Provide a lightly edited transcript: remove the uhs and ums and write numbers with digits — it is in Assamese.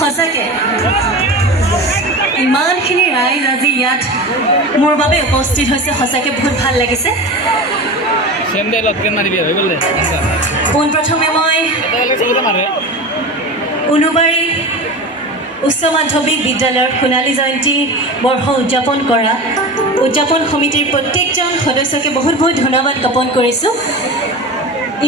সঁচাকৈ ইমানখিনি ৰাইজ আজি ইয়াত মোৰ বাবে উপস্থিত হৈছে, সঁচাকৈ বহুত ভাল লাগিছে। পোনপ্ৰথমে মই উলুবাৰী উচ্চ মাধ্যমিক বিদ্যালয়ৰ সোণালী জয়ন্তী বৰ্ষ উদযাপন সমিতিৰ প্ৰত্যেকজন সদস্যকে বহুত বহুত ধন্যবাদ জ্ঞাপন কৰিছোঁ।